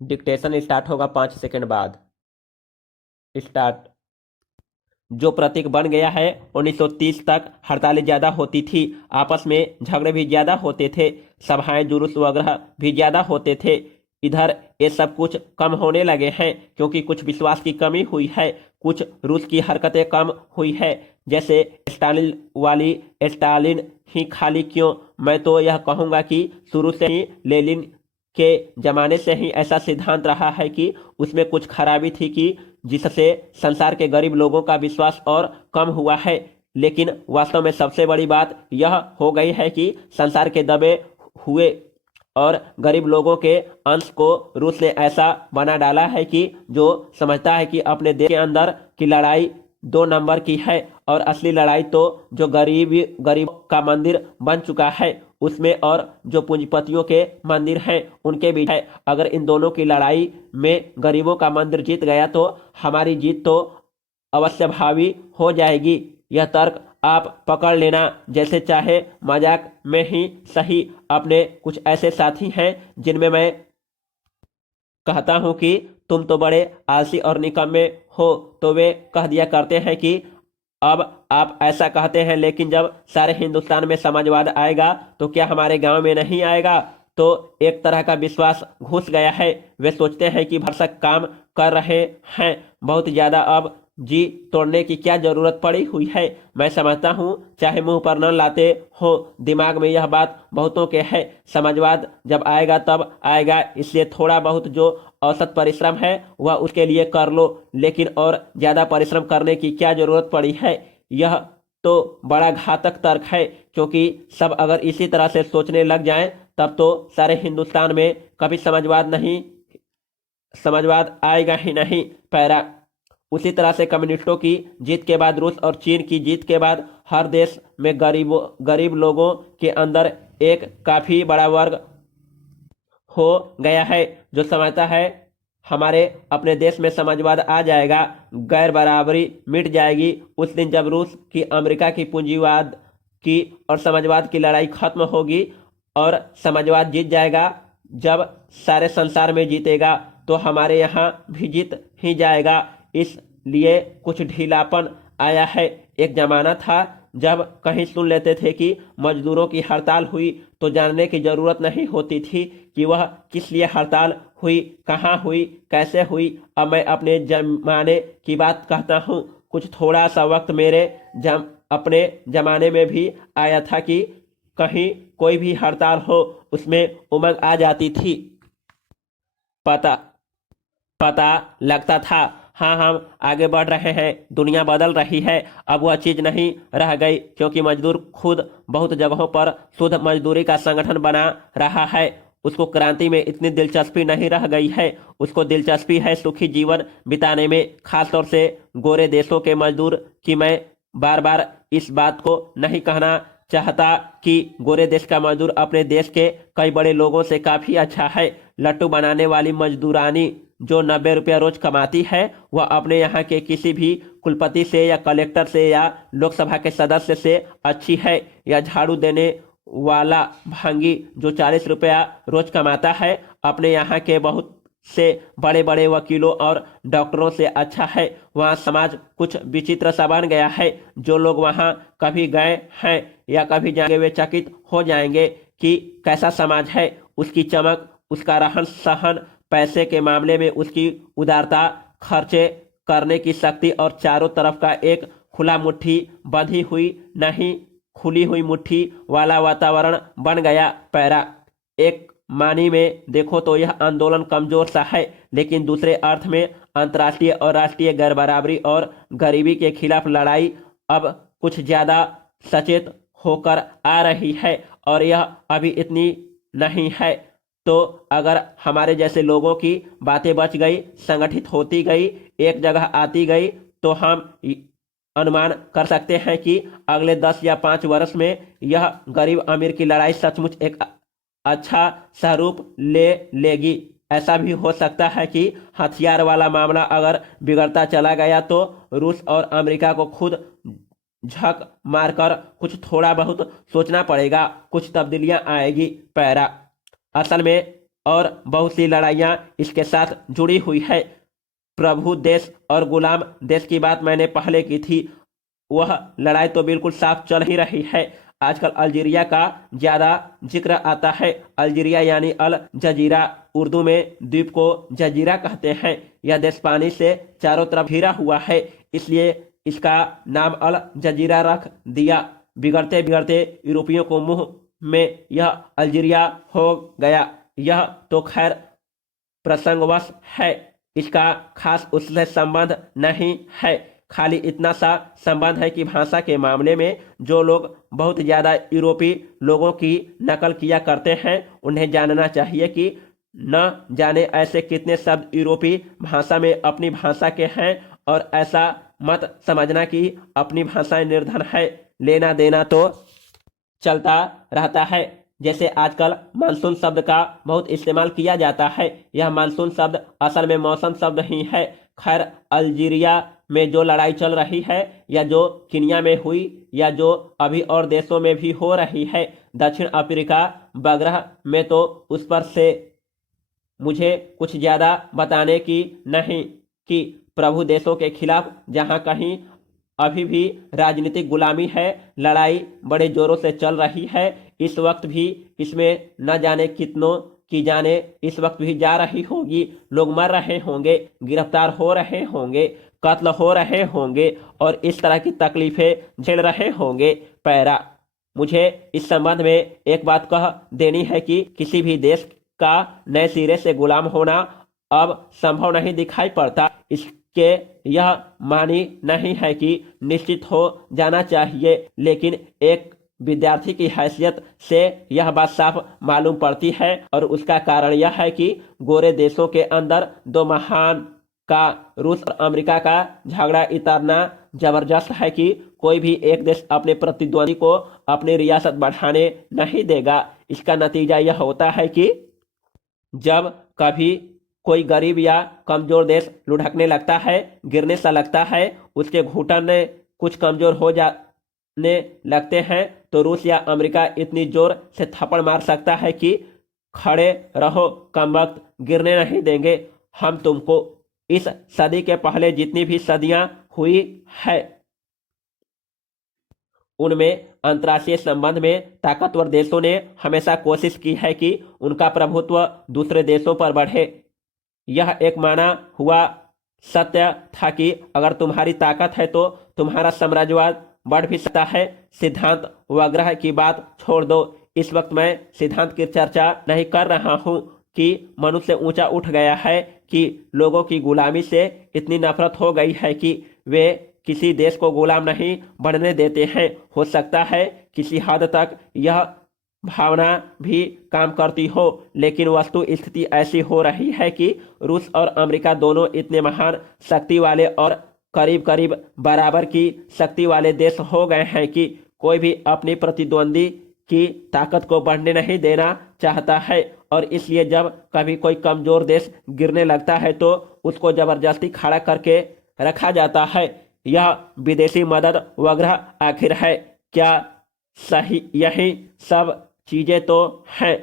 Dictation start होगा 5 second बाद। Start. जो प्रतीक बन गया है, 1930 तक हड़तालें ज़्यादा होती थी, आपस में झगड़े भी ज़्यादा होते थे, सभाएं जुलूस वगैरह भी ज़्यादा होते थे। इधर ये सब कुछ कम होने लगे हैं क्योंकि कुछ विश्वास की कमी हुई है, कुछ रूस की हरकतें कम हुई है। जैसे स्टालिन वाली स्टालिन ही खाली क्यों, मैं तो यह कहूँगा कि शुरू से ही लेनिन के ज़माने से ही ऐसा सिद्धांत रहा है कि उसमें कुछ खराबी थी कि जिससे संसार के गरीब लोगों का विश्वास और कम हुआ है। लेकिन वास्तव में सबसे बड़ी बात यह हो गई है कि संसार के दबे हुए और गरीब लोगों के अंश को रूस ने ऐसा बना डाला है कि जो समझता है कि अपने देश के अंदर की लड़ाई 2 नंबर की है और असली लड़ाई तो जो गरीब का मंदिर बन चुका है उसमें और जो पूंजीपतियों के मंदिर हैं उनके बीच है। अगर इन दोनों की लड़ाई में गरीबों का मंदिर जीत गया तो हमारी जीत तो अवश्यभावी हो जाएगी। यह तर्क आप पकड़ लेना जैसे चाहे, मजाक में ही सही। अपने कुछ ऐसे साथी हैं जिनमें मैं कहता हूं कि तुम तो बड़े आलसी और निकम्मे हो, तो वे कह दिया करते हैं कि अब आप ऐसा कहते हैं लेकिन जब सारे हिंदुस्तान में समाजवाद आएगा तो क्या हमारे गांव में नहीं आएगा। तो एक तरह का विश्वास घुस गया है। वे सोचते हैं कि भरसक काम कर रहे हैं, बहुत ज्यादा अब जी तोड़ने की क्या जरूरत पड़ी हुई है। मैं समझता हूँ चाहे मुंह पर न लाते हो, दिमाग में यह बात बहुतों के है, समाजवाद जब आएगा तब आएगा, इसलिए थोड़ा बहुत जो औसत परिश्रम है वह उसके लिए कर लो, लेकिन और ज्यादा परिश्रम करने की क्या जरूरत पड़ी है। यह तो बड़ा घातक तर्क है क्योंकि सब अगर इसी तरह से सोचने लग जाएं तब तो सारे हिंदुस्तान में कभी समाजवाद आएगा ही नहीं। पैरा। उसी तरह से कम्युनिस्टों की जीत के बाद, रूस और चीन की जीत के बाद हर देश में गरीब लोगों के अंदर एक काफी बड़ा वर्ग हो गया है जो समझता है हमारे अपने देश में समाजवाद आ जाएगा, गैर बराबरी मिट जाएगी। उस दिन जब रूस की अमेरिका की पूंजीवाद की और समाजवाद की लड़ाई खत्म होगी और समाजवाद जीत जाएगा, जब सारे संसार में जीतेगा तो हमारे यहाँ भी जीत ही जाएगा। इसलिए कुछ ढीलापन आया है। एक जमाना था जब कहीं सुन लेते थे कि मजदूरों की हड़ताल हुई तो जानने की जरूरत नहीं होती थी कि वह किस लिए हड़ताल हुई, कहाँ हुई, कैसे हुई। अब मैं अपने जमाने की बात कहता हूँ। कुछ थोड़ा सा वक्त मेरे अपने जमाने में भी आया था कि कहीं कोई भी हड़ताल हो उसमें उमंग आ जाती थी। पता पता लगता था हाँ हम आगे बढ़ रहे हैं, दुनिया बदल रही है। अब वह चीज नहीं रह गई क्योंकि मजदूर खुद बहुत जगहों पर शुद्ध मजदूरी का संगठन बना रहा है। उसको क्रांति में इतनी दिलचस्पी नहीं रह गई है, उसको दिलचस्पी है सुखी जीवन बिताने में, खासतौर से गोरे देशों के मजदूर की। मैं बार बार इस बात को नहीं कहना चाहता कि गोरे देश का मजदूर अपने देश के कई बड़े लोगों से काफी अच्छा है। लट्टू बनाने वाली मजदूरानी जो 90 रुपया रोज कमाती है वह अपने यहाँ के किसी भी कुलपति से या कलेक्टर से या लोकसभा के सदस्य से अच्छी है। या झाड़ू देने वाला भांगी जो 40 रुपया रोज कमाता है अपने यहाँ के बहुत से बड़े बड़े वकीलों और डॉक्टरों से अच्छा है। वहाँ समाज कुछ विचित्र सा बन गया है। जो लोग वहाँ कभी गए हैं या कभी जाएंगे वे चकित हो जाएंगे कि कैसा समाज है। उसकी चमक, उसका रहन सहन, पैसे के मामले में उसकी उदारता, खर्चे करने की शक्ति और चारों तरफ का एक खुला मुट्ठी बंधी हुई नहीं खुली हुई मुट्ठी वाला वातावरण बन गया। पैरा। एक मानी में देखो तो यह आंदोलन कमजोर सा है, लेकिन दूसरे अर्थ में अंतर्राष्ट्रीय और राष्ट्रीय गैर बराबरी और गरीबी के खिलाफ लड़ाई अब कुछ ज्यादा सचेत होकर आ रही है और यह अभी इतनी नहीं है। तो अगर हमारे जैसे लोगों की बातें बच गई, संगठित होती गई, एक जगह आती गई तो हम अनुमान कर सकते हैं कि अगले 10 या 5 वर्ष में यह गरीब अमीर की लड़ाई सचमुच एक अच्छा स्वरूप ले लेगी। ऐसा भी हो सकता है कि हथियार वाला मामला अगर बिगड़ता चला गया तो रूस और अमेरिका को खुद झक मारकर कुछ थोड़ा बहुत सोचना पड़ेगा, कुछ तब्दीलियां आएगी। पैरा। असल में और बहुत सी लड़ाइयाँ इसके साथ जुड़ी हुई है। प्रभु देश और गुलाम देश की बात मैंने पहले की थी, वह लड़ाई तो बिल्कुल साफ चल ही रही है। आजकल अल्जीरिया का ज़्यादा जिक्र आता है। अल्जीरिया यानी अल जजीरा, उर्दू में द्वीप को जजीरा कहते हैं। यह देश पानी से चारों तरफ घिरा हुआ है, इसलिए इसका नाम अल जजीरा रख दिया। बिगड़ते बिगड़ते यूरोपियों को मुंह में यह अल्जीरिया हो गया। यह तो खैर प्रसंगवश है, इसका खास उससे संबंध नहीं है। खाली इतना सा संबंध है कि भाषा के मामले में जो लोग बहुत ज़्यादा यूरोपीय लोगों की नकल किया करते हैं, उन्हें जानना चाहिए कि न जाने ऐसे कितने शब्द यूरोपीय भाषा में अपनी भाषा के हैं, और ऐसा मत समझना कि अपनी भाषा निर्धन है। लेना देना तो चलता रहता है। जैसे आजकल मानसून शब्द का बहुत इस्तेमाल किया जाता है, यह मानसून शब्द असल में मौसम शब्द ही है। खैर, अल्जीरिया में जो लड़ाई चल रही है, या जो कीनिया में हुई, या जो अभी और देशों में भी हो रही है, दक्षिण अफ्रीका वगैरह में, तो उस पर से मुझे कुछ ज़्यादा बताने की नहीं कि प्रभु देशों के खिलाफ जहाँ कहीं अभी भी राजनीतिक गुलामी है, लड़ाई बड़े जोरों से चल रही है। इस वक्त भी इसमें न जाने कितनों की जाने इस वक्त भी जा रही होगी। लोग मर रहे होंगे, गिरफ्तार हो रहे होंगे, कत्ल हो रहे होंगे, और इस तरह की तकलीफें झेल रहे होंगे। पैरा, मुझे इस संबंध में एक बात कह देनी है कि किसी भी देश का नए सिरे से गुलाम होना अब संभव नहीं दिखाई पड़ता। इसके यह मानी नहीं है कि निश्चित हो जाना चाहिए, लेकिन एक विद्यार्थी की हैसियत से यह बात साफ मालूम पड़ती है, और उसका कारण यह है कि गोरे देशों के अंदर दो महान का, रूस और अमेरिका का झगड़ा इतना जबरदस्त है कि कोई भी एक देश अपने प्रतिद्वंदी को अपनी रियासत बढ़ाने नहीं देगा। इसका नतीजा यह होता है कि जब कभी कोई गरीब या कमजोर देश लुढ़कने लगता है, गिरने सा लगता है, उसके घुटने कुछ कमजोर हो जाने लगते हैं, तो रूस या अमेरिका इतनी जोर से थप्पड़ मार सकता है कि खड़े रहो कमबख्त, गिरने नहीं देंगे हम तुमको। इस सदी के पहले जितनी भी सदियां हुई है, उनमें अंतर्राष्ट्रीय संबंध में ताकतवर देशों ने हमेशा कोशिश की है कि उनका प्रभुत्व दूसरे देशों पर बढ़े। यह एक माना हुआ सत्य था कि अगर तुम्हारी ताकत है तो तुम्हारा साम्राज्यवाद बढ़ भी सकता है। सिद्धांत वगैरह की बात छोड़ दो, इस वक्त मैं सिद्धांत की चर्चा नहीं कर रहा हूँ कि मनुष्य ऊंचा उठ गया है कि लोगों की गुलामी से इतनी नफरत हो गई है कि वे किसी देश को गुलाम नहीं बढ़ने देते हैं। हो सकता है किसी हद तक यह भावना भी काम करती हो, लेकिन वस्तु स्थिति ऐसी हो रही है कि रूस और अमेरिका दोनों इतने महान शक्ति वाले और करीब करीब बराबर की शक्ति वाले देश हो गए हैं कि कोई भी अपनी प्रतिद्वंदी की ताकत को बढ़ने नहीं देना चाहता है, और इसलिए जब कभी कोई कमजोर देश गिरने लगता है तो उसको जबरदस्ती खड़ा करके रखा जाता है। यह विदेशी मदद वगैरह आखिर है क्या? सही, यही सब चीज़ें तो हैं।